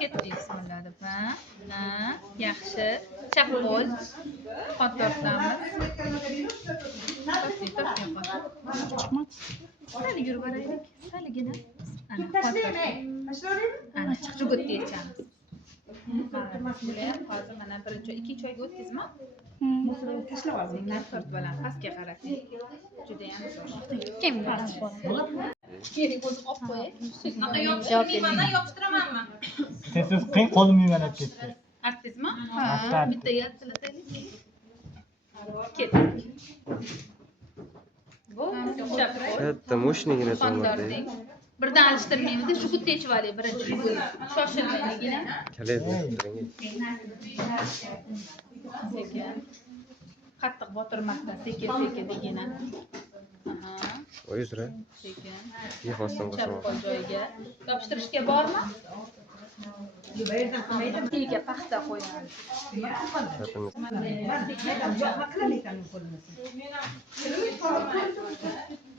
Ketdik sonladi. Ha, yaxshi. Chap qo'l. Qon tortamiz. To'xtang, to'xtang qol. Sal yurib boraylik. Saligina. Ana, qon torting. Ana, chiqjugutni yechamiz. Hozir mana birinchi ikkinchi oyga o'tkazma. Tashlab oldim. Tortib olam. Pastga qarating. Juda ham zo'r. Kim kerak bo'lsa olib qo'yay. Shunaqa yopishtirmayman, yopishtiramanmi? Siz qiyin qo'lim yumalab ketdi. Artizmi? Ha. Bittaga tilataylik. Ketdik. Bu chap qo'l. Katta moshinagina to'g'ri. Qondardik. Birdan alishtirmaymiz, shu bitta yechib olaylik birinchi. Shoshilmayligina. Kalezi. Sekin. Qattiq botirmasdan sekin degina. Aha. O'yizra. Sekin. Yihosdan Chap qo'shib. qo'l joyiga. Yopishtirishga bormi? Tagiga paxta qo'yamiz. Xatimiz. Sekin.